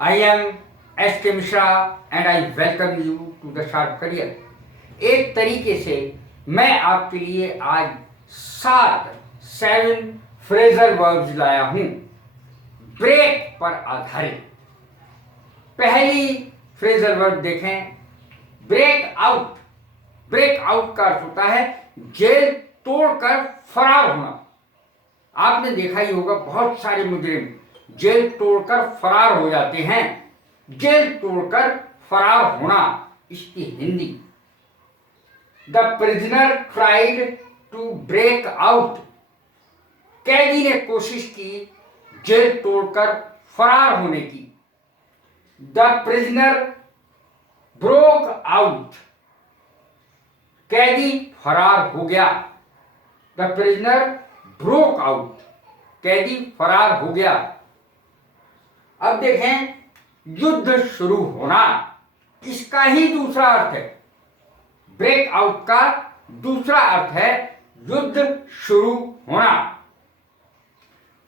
I am S.K. Mishra and I welcome you to the Sharp Career। एक तरीके से मैं आपके लिए आज 7 फ्रेजल वर्ब्स लाया हूं ब्रेक पर आधारित। पहली फ्रेजल वर्ब देखें, ब्रेक आउट। ब्रेक आउट का अर्थ होता है जेल तोड़कर फरार होना। आपने देखा ही होगा बहुत सारे मुजरिम जेल तोड़कर फरार हो जाते हैं। जेल तोड़कर फरार होना, इसकी Hindi. The prisoner tried to break out. कैदी ने कोशिश की जेल तोड़कर फरार होने की। The prisoner broke out. कैदी फरार हो गया। The prisoner broke out. कैदी फरार हो गया। अब देखें, युद्ध शुरू होना, इसका ही दूसरा अर्थ है। ब्रेक आउट का दूसरा अर्थ है युद्ध शुरू होना।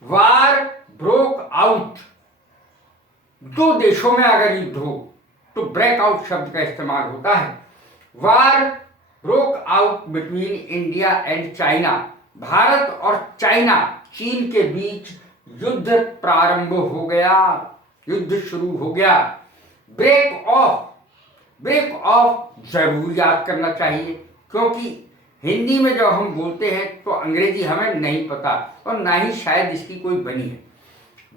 वार ब्रोक आउट। दो देशों में अगर युद्ध हो तो ब्रेक आउट शब्द का इस्तेमाल होता है। War broke out between India and China. Bharat और चाइना, चीन के बीच युद्ध प्रारंभ हो गया, युद्ध शुरू हो गया। Break of. ब्रेक ऑफ जरूर याद करना चाहिए, क्योंकि हिंदी में जब हम बोलते हैं तो अंग्रेजी हमें नहीं पता और ना ही शायद इसकी कोई बनी है।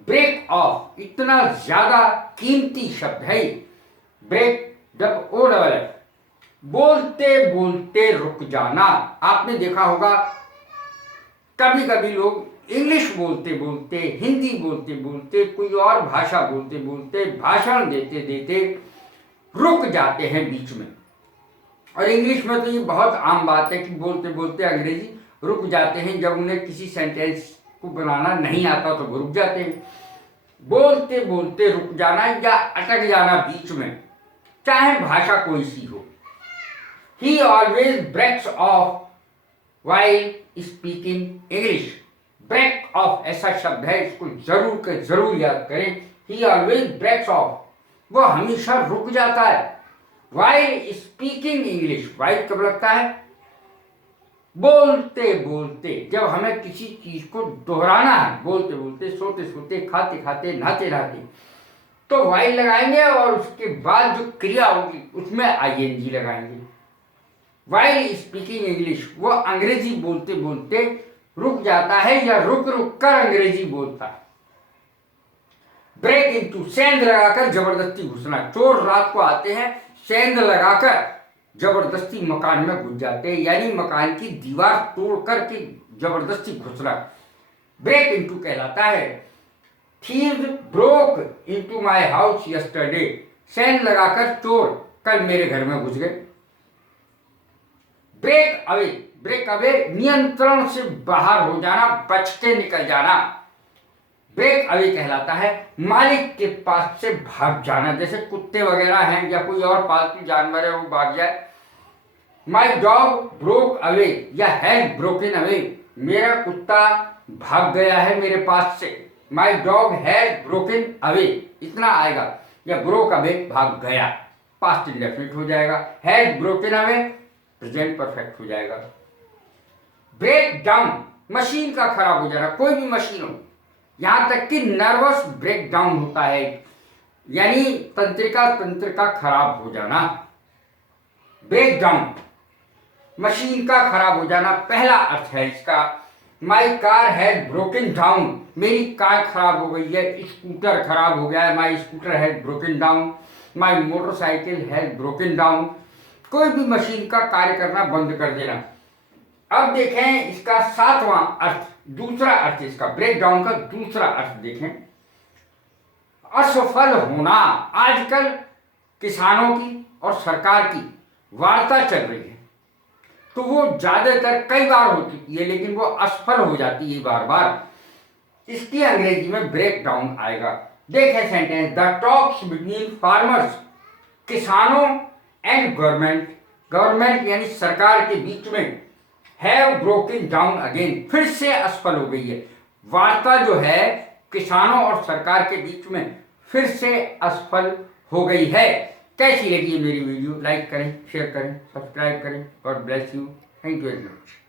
ब्रेक ऑफ इतना ज्यादा कीमती शब्द है। ब्रेक जब ओ डबल है। बोलते बोलते रुक जाना। आपने देखा होगा कभी कभी लोग इंग्लिश बोलते बोलते, हिंदी बोलते बोलते, कोई और भाषा बोलते बोलते, भाषण देते देते रुक जाते हैं बीच में। और इंग्लिश में तो ये बहुत आम बात है कि बोलते बोलते अंग्रेजी रुक जाते हैं। जब उन्हें किसी सेंटेंस को बनाना नहीं आता तो वो रुक जाते हैं। बोलते बोलते रुक जाना या अटक जाना बीच में, चाहे भाषा कोई सी हो। He always breaks off while speaking English। Break off ऐसा शब्द है, इसको जरूर के जरूर याद करें। He always breaks off, वो हमेशा रुक जाता है। while speaking English, while कब लगता है? बोलते बोलते, जब हमें किसी चीज को दोहराना है, बोलते बोलते, सोते सोते, खाते खाते, नहाते नहाते, तो while लगाएंगे और उसके बाद जो क्रिया होगी उसमें ing लगाएंगे। while speaking English, वो अंग्रेजी बोलते बोलते रुक जाता है या रुक रुक कर अंग्रेजी बोलता है। ब्रेक इनटू, सेंध लगाकर जबरदस्ती घुसना। चोर रात को आते हैं, सेंध लगाकर जबरदस्ती मकान में घुस जाते हैं, यानी मकान की दीवार तोड़ करके जबरदस्ती घुसना ब्रेक इनटू कहलाता है। Thieves broke into my house yesterday. सेंध लगाकर चोर कल मेरे घर में घुस गए। Break away. ब्रेक अवे नियंत्रण से बाहर हो जाना, बच के निकल जाना, ब्रेक अवे कहलाता है। मालिक के पास से भाग जाना, जैसे कुत्ते वगैरह हैं या कोई और पालतू जानवर है वो भाग जाए। माई डॉग ब्रोक अवे या हैज ब्रोकन अवे। मेरा कुत्ता भाग गया है मेरे पास से। My dog has broken away इतना आएगा, या ब्रोक अवे भाग गया, पास्ट इंडेफिनिट हो जाएगा। Has broken away present perfect हो जाएगा। ब्रेक डाउन, मशीन का खराब हो जाना, कोई भी मशीन हो, यहां तक कि नर्वस ब्रेक डाउन होता है, यानी तंत्रिका तंत्र का खराब हो जाना। ब्रेक डाउन मशीन का खराब हो जाना पहला अर्थ है इसका। My car has broken down, मेरी कार खराब हो गई है, स्कूटर खराब हो गया है, my scooter has broken down. My motorcycle has broken down, कोई भी मशीन का कार्य करना बंद कर देना। अब देखें इसका 7वां अर्थ, दूसरा अर्थ इसका, ब्रेक डाउन का दूसरा अर्थ देखें, असफल होना। आजकल किसानों की और सरकार की वार्ता चल रही है, तो वो ज्यादातर कई बार हो चुकी है, लेकिन वो असफल हो जाती है बार बार। इसकी अंग्रेजी में ब्रेक डाउन आएगा। देखें sentence, the talks between farmers, किसानों एंड गवर्नमेंट, गवर्नमेंट यानी सरकार के बीच में, हैव ब्रोकन डाउन अगेन, फिर से असफल हो गई है। वार्ता जो है किसानों और सरकार के बीच में फिर से असफल हो गई है। कैसी लगी है मेरी वीडियो? लाइक करें, शेयर करें, सब्सक्राइब करें। God bless you. Thank you very much.